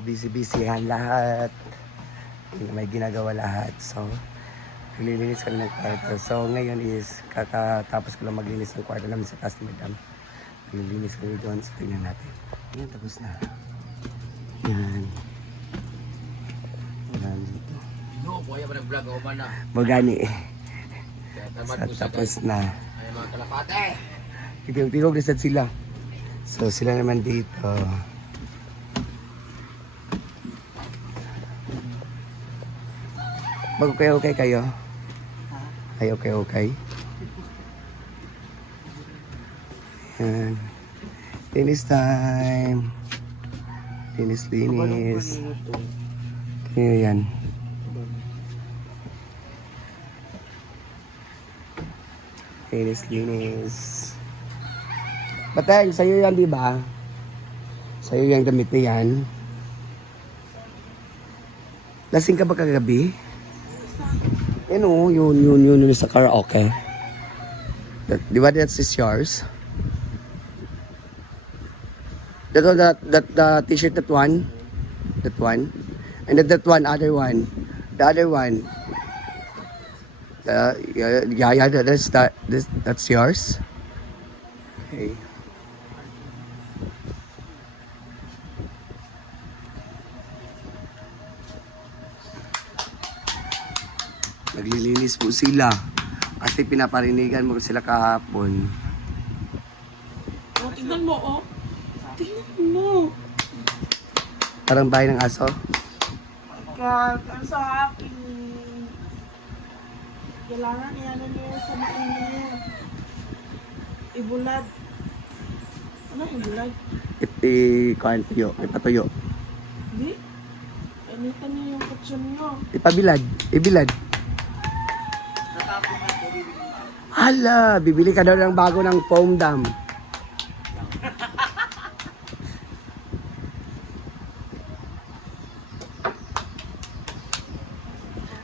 busy-busy yan lahat. May ginagawa lahat. So, naglilinis kami ng kwarto. So, ngayon is kakatapos ko lang maglinis ng kwarto namin sa taas ni Madam. Naglilinis kami doon. So, tingnan natin. Yan, tapos na. Yan. Yan dito. No, kuya pa nag-vlog ako man na. Magani. So, Tapos na. Ay, mga kalapate. Tigog na sila. So, sila naman dito. Mag-okay kayo? Ay, okay. Yan. Linis time. Linis. Kaya yan. Linis. Batay, sa'yo yan, di ba? Sa'yo yan, damit na yan. Lasing ka ba kagabi? Yan o, yun sa karaoke. Di ba that's is yours? The t-shirt, that one? And then that one, other one. The other one. Yeah, that's yours. Okay. Naglilinis po sila kasi pinaparinigan mo sila kahapon. Oh, tingnan mo, oh. Tingnan mo. Parang bahay ng aso. God, ang sa akin. Kailangan iyan niya sa mainit. Ibulad. Ano ibulad? Tuyo. Ipatuyo. Di? Initan niya yung kutsyon niyo. Ibilad. Hala, bibili ka daw ng bago ng foam dam.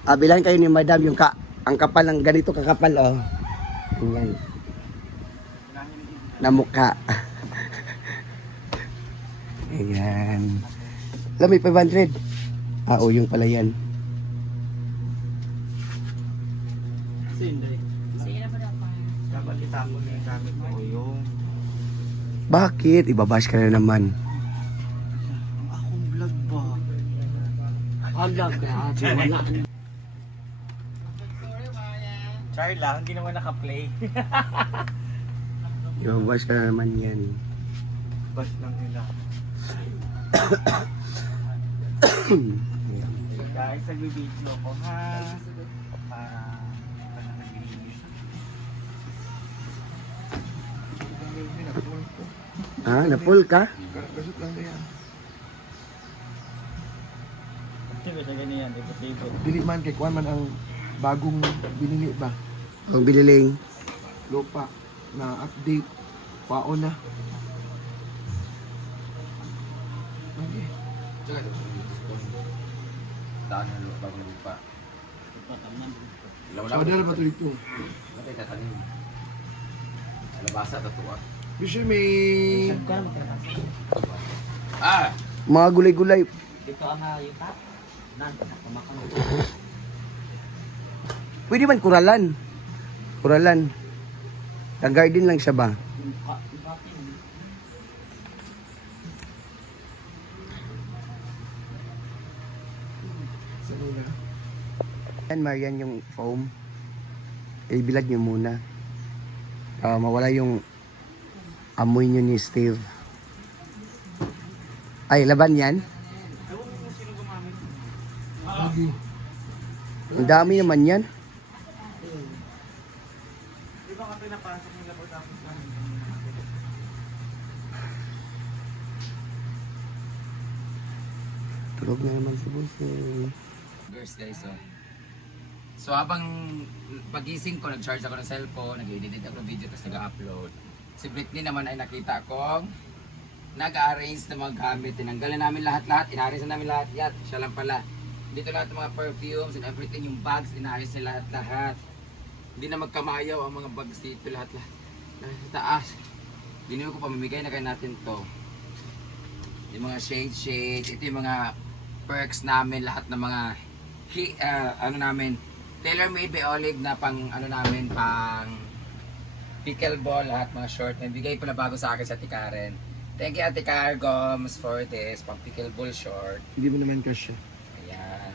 Bilhan kayo ni Madam yung ang kapal ng ganito kakapal, oh. Ganyan. Na mukha. Ayan. Alam, may 500. Oo, yung pala yan. Dapat itapon na yung gamit mo yung... Bakit? Ibabash ka na naman. Ang akong vlog ba? Agad ka. Wala. Char lang, hindi naman naka-play. Ibabash ka na naman yan. Bas lang nila. Guys, nagbibideo ko ha. Para naglilinis. Na-full ka? Gasot lang na yan. Sige, sa ganyan, libot-libot. Dili man kay Kwan man ang bagong binili ba? Ang biniling. Lupa na update. Paon na. Okay. Daan ng lupa ng lupa. So, dala ba ito dito? Nakay tatanim. Alabasa tatuwa. Bisa may... Ah! Mga gulay-gulay. Dito ang yuta. Kumakan. Pwede man kuralan. Ang garden lang siya ba? Yan, Marian, yung foam. Ibilad nyo muna. Mawala yung amoy nyo ni Steve. Ay, laban yan? Ang dami naman yan. Di ba nga pinapasok nila po tapos Tulog na naman si Busing. Guys, so habang pagising ko, nag-charge ako ng cellphone, nag-edit ako ng video, tapos nag-upload. Si Britney naman ay nakita kong nag-arrange ng mga gamit. Tinanggalin namin lahat-lahat, inarrange na namin lahat. Yan, siya lang pala. Dito lahat ng mga perfumes and everything, yung bags, inayos niya lahat-lahat. Hindi na magkamayaw ang mga bags dito, lahat-lahat. Sa taas. Ginawa ko pamimigay na kayo natin to. yung mga shade. Ito yung mga perks namin, lahat ng mga ano namin, tailor-made by Olive na pang ano namin, pang pickleball, lahat mga short. Nabigay pala bago sa akin sa Ate Karen. Thank you Ate Cargoms for this, pang pickleball short. Hindi mo naman kasya. Ayan.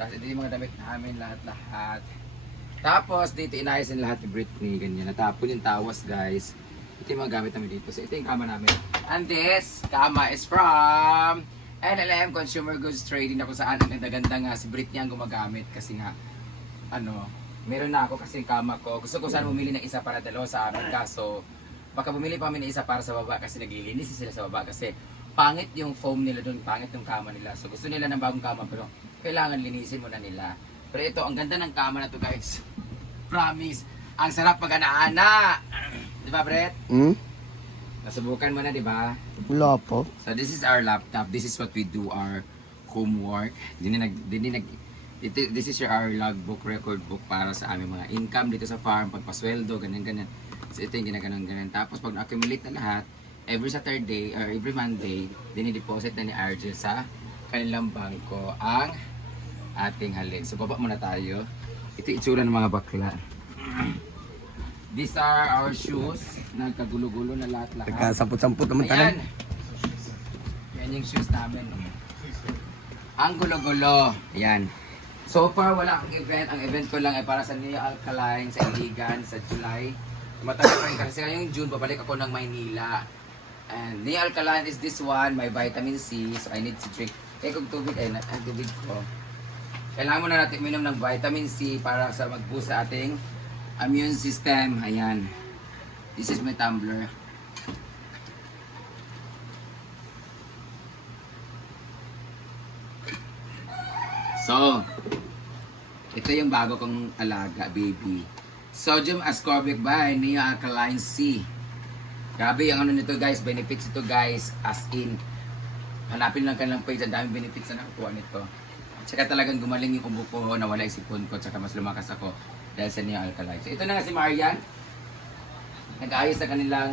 Tapos ito yung mga damit namin, lahat-lahat. Tapos dito inayos din lahat ni Britney, ganyan. Natapon yung tawas guys. Ito yung mga gamit namin dito. So ito yung kama namin. And this kama is from NLM Consumer Goods Trading, na kung saan ang ganda-ganda nga si Britney ang gumagamit kasi nga ano, meron na ako kasi yung kama ko. Gusto ko sana bumili ng isa para dalawa sa amin, kaso baka bumili pa kami ng isa para sa baba kasi naglilinis sila sa baba kasi pangit yung foam nila doon, pangit yung kama nila. So gusto nila ng bagong kama pero kailangan linisin muna nila. Pero ito, ang ganda ng kama na to guys. Promise. Ang sarap mag-ana-ana. Di ba, Brett? Nasubukan mo na, di ba? Wala po. So this is our laptop. This is what we do our homework. This is our logbook, record book para sa aming mga income dito sa farm, pagpasweldo, ganyan-ganyan. So ito yung ginaganon-ganon. Tapos pag na-accumulate na lahat, every Saturday or every Monday, dinideposit na ni Argel sa kanilang bangko ang ating halin. So baba muna tayo. Ito itsura ng mga bakla. These are our shoes. Nagkagulo-gulo na lahat-lahat. Nagkasamput-samput naman Ayan. tanan. Yan yung shoes namin. Ang gulo-gulo. Ayan. So far, wala akong event. Ang event ko lang ay para sa Neo Alkaline, sa Iligan, sa July. Matagal pa rin kasi ngayong June, babalik ako ng Maynila. And Neo Alkaline is this one, may vitamin C. So I need to drink. Kaya kung tubig, ay ang tubig ko. Kailangan muna natin minom ng vitamin C para sa mag-boost sa ating immune system. Ayan. This is my tumbler. So, ito yung bago kong alaga, baby. Sodium ascorbic by Neo Alkaline C. Grabe yung ano nito guys, benefits ito guys, as in, hanapin lang kanilang page, ang daming benefits na nakukuha nito. Tsaka talagang gumaling yung ubo ko, nawala yung sipon ko, tsaka mas lumakas ako dahil sa Neo Alkaline. So ito na nga si Marian. Nag-aayos na kanilang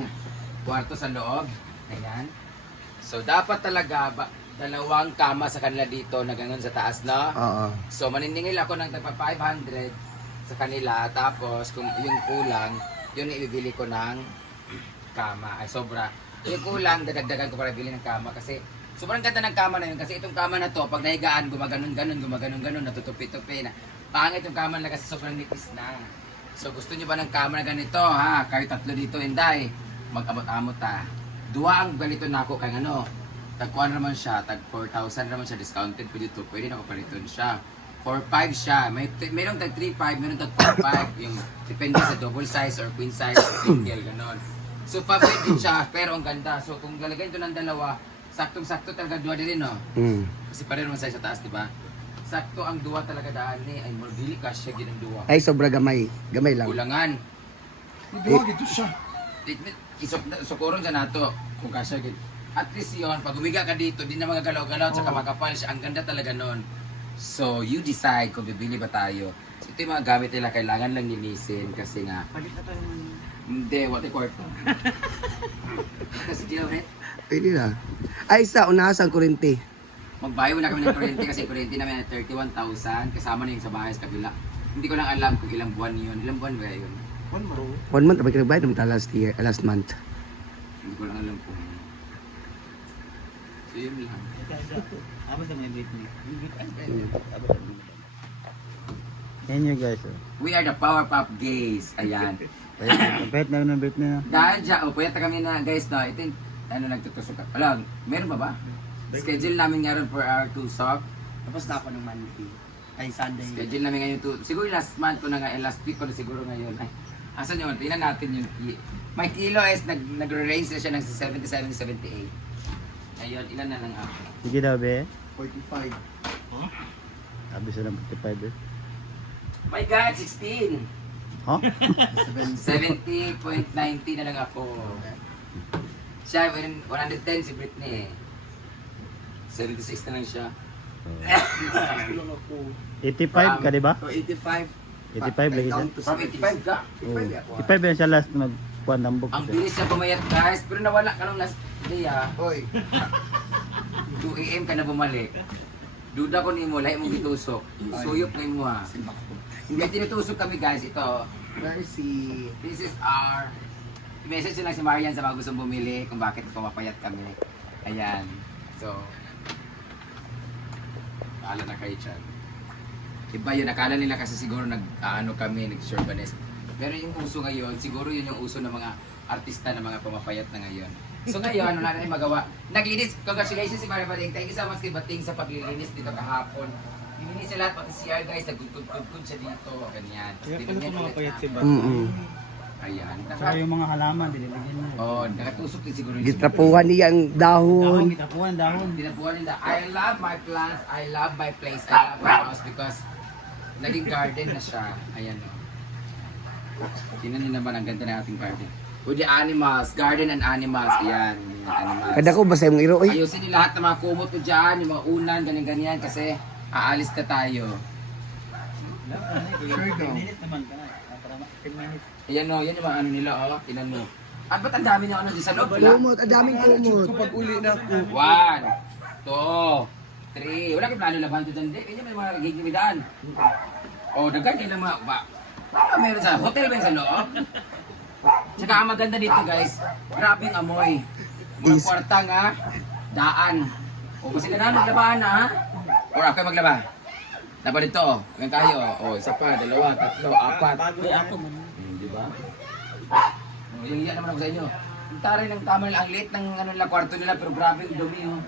kwarto sa loob. Ayan. So dapat talaga, dalawang kama sa kanila dito na ganun sa taas na. Oo. So maniningil ako ng tagpa 500 sa kanila, tapos kung yung kulang, yun ibibili ko ng kama. Ay sobra. Yung kulang, dadagdagan ko para bili ng kama kasi sobrang ganda ng kama na yun kasi itong kama na to, pag nahigaan, gumaganon-ganon, natutupi-tupi na. Pangit yung kama na kasi sobrang nipis na. So gusto nyo ba ng kama na ganito ha? Kahit tatlo dito, Inday, mag-amot-amot ha. Dua ang ganito na ako kaya ano, tag-kuan naman siya, tag 4,000 naman siya, discounted po dito, pwede na ko paliton siya. 4,500 siya, mayroong tag 3,500, mayroong tag 4,500, yung depende sa double size or queen size or single, ganon. So pabait din siya, pero ang ganda. So kung lalagyan ito ng dalawa, saktong-sakto talaga dua din no? Kasi pareho naman size sa taas, di ba? Sakto ang dua talaga daan ni, ay mordili ka siya ginang dua. Ay, sobra gamay. Gamay lang. Kulangan. Duwag ito siya. Isukuron sa nato kung kasya gid. At least yun, pag umiga ka dito, di na mga galaw-galaw, tsaka makapal siya. Ang ganda talaga nun. So, you decide kung bibili ba tayo. So, ito yung mga gamit nila, kailangan lang linisin kasi nga. Palit na tayo ng... Hindi, what a kwarto. Kasi di na, Pwede na. Ay, sa unahan ang kurente. magbayo na kami ng kuryente kasi kuryente namin na 31,000. Kasama na yung sa bahay sa kabila. Hindi ko lang alam kung ilang buwan yun. Ilang buwan ba yun? 1 month. 1 month, abay kinagbayad naman ta last month. Hindi ko lang alam kung... So, yun lang. Abot sa may Britney. Yan yun guys. We are the Powerpuff Gays. Ayan. Kapit na ng Britney na. Dahil dyan, puyat na kami na guys na ito yung ano nagtutusok. Alam, meron ba ba? Schedule namin nga ron for our tusok. Tapos na ako ng Monday. Ay, Sunday. Schedule namin ngayon to. Siguro last month ko na nga, last week ko na siguro ngayon. Ay, asan yun? Tingnan natin yung may kilo is nagre-range na siya ng 77-78. Ayun, ilan na lang ako. Sige daw be. 45. Sabi sa ng 45 eh. My God, 16! Huh? 70.90 na lang ako. Siya, 110 si Britney. 76 na lang siya. 85 ka di ba? So, 85. 85 lagi siya. From 85 ka? 85 yan siya last na nagkuhan ng book. Ang bilis niya pumayat guys, pero nawala ka nung last day ah. Hoy. 2 AM ka na bumalik. Duda ko nimo, lahi mo gitusok. Suyop na mo ha. Hindi tinutusok kami guys, ito. Mercy. This is our... I-message nyo lang si Marian sa mga gustong bumili kung bakit pumapayat kami. Ayan. So, bahala na kayo dyan. Iba yun, akala nila kasi siguro nag-ano kami, nag-surbanist. Pero yung uso ngayon, siguro yun yung uso ng mga artista na mga pumapayat na ngayon. So ngayon, ano na natin magawa? Naglinis, congratulations si Maria Bading. Thank you so much kay Bating sa paglilinis dito kahapon. Lininis siya lahat, pati CR guys, nagkudkudkud siya dito, ganyan. Kaya Dito pala niya pumapayat si Bat. Ayan. Saka yung mga halaman, dinilagyan mo. Oh, nakatusok din siguro yung Gitrapuhan niya ang Dahon, dahon. kitapuan, dahon. Tinapuan nila. I love my plants, I love my place, I love my house because naging garden na siya. Ayan o. Tingnan niyo naman ang ganda ng ating garden. With the animals, garden and animals. Ayan, yung animals. Kada ko basta yung iro. Uy, Ayusin niyo lahat ng mga kumot mo dyan, yung mga unan, ganyan-ganyan kasi aalis na tayo. Minutes naman ka na. Para 10 minutes. Ayan o, yan yung mga ano nila o. Tingnan mo. At ba't ang dami ng ano dyan sa loob? Wala. kumot, ang daming kumot. Kapag uli na ako. 1, 2, 3. Wala kang plano laban ito dyan. Hindi, may mga gigimidaan. O, dagan kayo ng mga... Ano meron sa hotel ba yung sa loob? Tsaka ang maganda dito guys, grabe ang amoy. Mga kwarta nga, daan. O, kasi ka na maglabahan na ha? O, ako kayo maglaba. Dapat dito o, hanggang tayo. O, isa pa, 2, 3, 4. Bago ako. Di ba? Oh, yung iyan naman ako sa inyo. Ang taray ng tama nila, ang liit ng ano nila, kwarto nila, pero grabe yung dumi oh.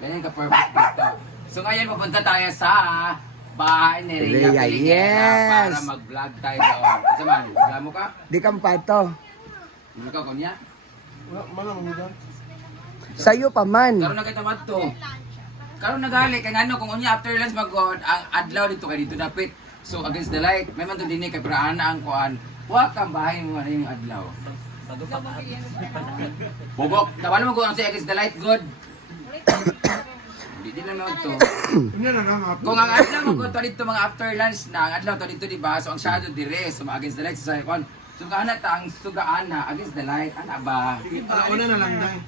Ganyan ka perfect dito. So ngayon pupunta tayo sa bahay ni Rhea Rhea, Pilingera yes! para mag-vlog tayo doon. Kasi man, reklamo ka? Di kang pato. Hindi ka kunya? Wala mo dyan. Sa'yo pa man. Karoon na kita to. Karoon nagali, kaya ano, kung unya after lunch mag-on, ang adlaw dito kay dito dapit. So against the light, may man to din kay Praana ang kuan. Huwag kang bahay mo yung adlaw. Bugok, tawala mo kung sa against the light, good. Hindi din naman to. Hindi na nga. Kung ang adlaw mo to dito mga after lunch na, ang adlaw to dito di ba? So ang shadow dire, so against the light sa kuan. So kaana ta ang sugaan na against the light, ana ba? Una na lang dahil.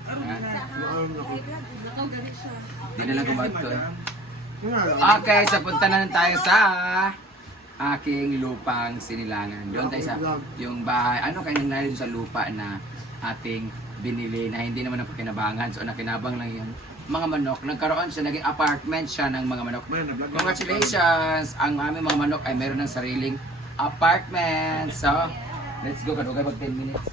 Hindi na lang kumato eh. Okay, so punta na tayo sa aking lupang sinilangan. Doon tayo sa yung bahay. Ano kayo nangyari sa lupa na ating binili na hindi naman ang pakinabangan. So nakinabang lang yun. Mga manok. Nagkaroon siya, naging apartment siya ng mga manok. Congratulations! Ang aming mga manok ay meron ng sariling apartment. So, let's go. Kadugay mag 10 minutes.